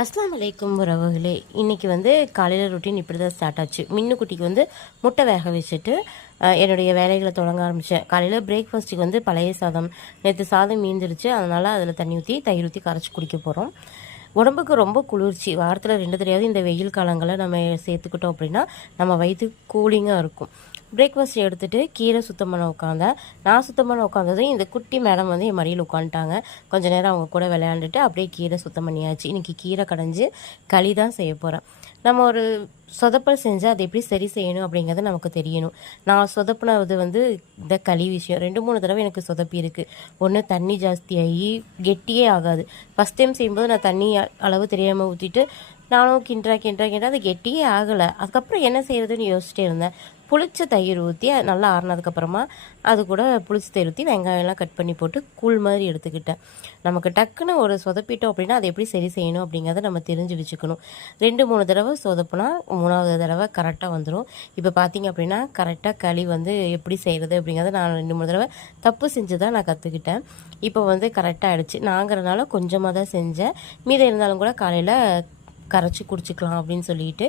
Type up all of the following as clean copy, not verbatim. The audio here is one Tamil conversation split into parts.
அஸ்ஸலாமு அலைக்கும் உறவுகளே. இன்றைக்கி காலையில் ரொட்டீன் இப்படி தான் ஸ்டார்ட் ஆச்சு. மின்னுக்குட்டிக்கு முட்டை வேக வச்சுட்டு என்னுடைய வேலைகளை தொடங்க ஆரம்பித்தேன். காலையில் பிரேக்ஃபாஸ்ட்டுக்கு பழைய சாதம், நேற்று சாதம் மீந்துருச்சு. அதனால் அதில் தண்ணி ஊற்றி தயிர் ஊற்றி கரைச்சி குடிக்க போகிறோம். உடம்புக்கு ரொம்ப குளிர்ச்சி. வாரத்தில் 2 தடவையாவது இந்த வெயில் காலங்களை நம்ம சேர்த்துக்கிட்டோம் அப்படின்னா நம்ம வயிற்று கூலிங்காக இருக்கும். பிரேக்ஃபாஸ்ட் எடுத்துகிட்டு கீரை சுத்தம் பண்ண உட்காந்தேன். நான் சுத்தம் பண்ண உட்காந்ததும் இந்த குட்டி மேடம் என் மடியில் உட்காந்துட்டாங்க. கொஞ்சம் நேரம் அவங்க கூட விளையாண்டுட்டு அப்படியே கீரை சுத்தம் பண்ணியாச்சு. இன்றைக்கி கீரை கடைஞ்சி களி தான் செய்ய போகிறேன். நம்ம ஒரு சொதப்பல் செஞ்சால் அது எப்படி சரி செய்யணும் அப்படிங்கிறது நமக்கு தெரியணும். நான் சொதப்பினது இந்த களி விஷயம் 2-3 தடவை எனக்கு சொதப்பி இருக்குது. ஒன்று தண்ணி ஜாஸ்தியாகி கெட்டியே ஆகாது. ஃபஸ்ட் டைம் செய்யும்போது நான் தண்ணி அளவு தெரியாமல் ஊற்றிட்டு நானும் கிண்டுறேன் அது கெட்டியே ஆகலை. அதுக்கப்புறம் என்ன செய்கிறதுன்னு யோசிச்சிட்டே இருந்தேன். புளிச்ச தயிர் ஊற்றி நல்லா ஆறினதுக்கப்புறமா அது கூட புளிச்ச தயிர் ஊற்றி வெங்காயம்லாம் கட் பண்ணி போட்டு கூழ் மாதிரி எடுத்துக்கிட்டேன். நமக்கு டக்குன்னு ஒரு சொதப்பிட்டோம் அப்படின்னா அதை எப்படி சரி செய்யணும் அப்படிங்கிறத நம்ம தெரிஞ்சு வச்சுக்கணும். 2-3 தடவை சொதப்புனா 3வது தடவை கரெக்டாக வந்துடும். இப்போ பார்த்திங்க அப்படின்னா கரெக்டாக களி எப்படி செய்கிறது அப்படிங்கிறத நான் 2-3 தடவை தப்பு செஞ்சு தான் நான் கற்றுக்கிட்டேன். இப்போ கரெக்டாக ஆகிடுச்சு. நாங்கிறதுனால கொஞ்சமாக தான் செஞ்சேன். மீதம் இருந்தாலும் கூட காலையில் கரைச்சி குடிச்சிக்கலாம் அப்படின்னு சொல்லிட்டு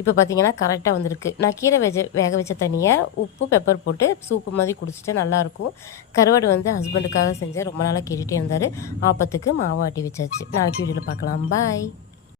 இப்போ பார்த்தீங்கன்னா கரெக்டாக வந்திருக்கு. நான் கீரை வேக வச்ச தண்ணியை உப்பு பெப்பர் போட்டு சூப்பு மாதிரி குடிச்சிட்டு நல்லாயிருக்கும். கருவாடு ஹஸ்பண்டுக்காக செஞ்சேன். ரொம்ப நாளாக கேட்டுகிட்டே இருந்தார். ஆப்பத்துக்கு மாவு ஆட்டி வச்சாச்சு. நாளைக்கு வீடியோவில் பார்க்கலாம். பாய்.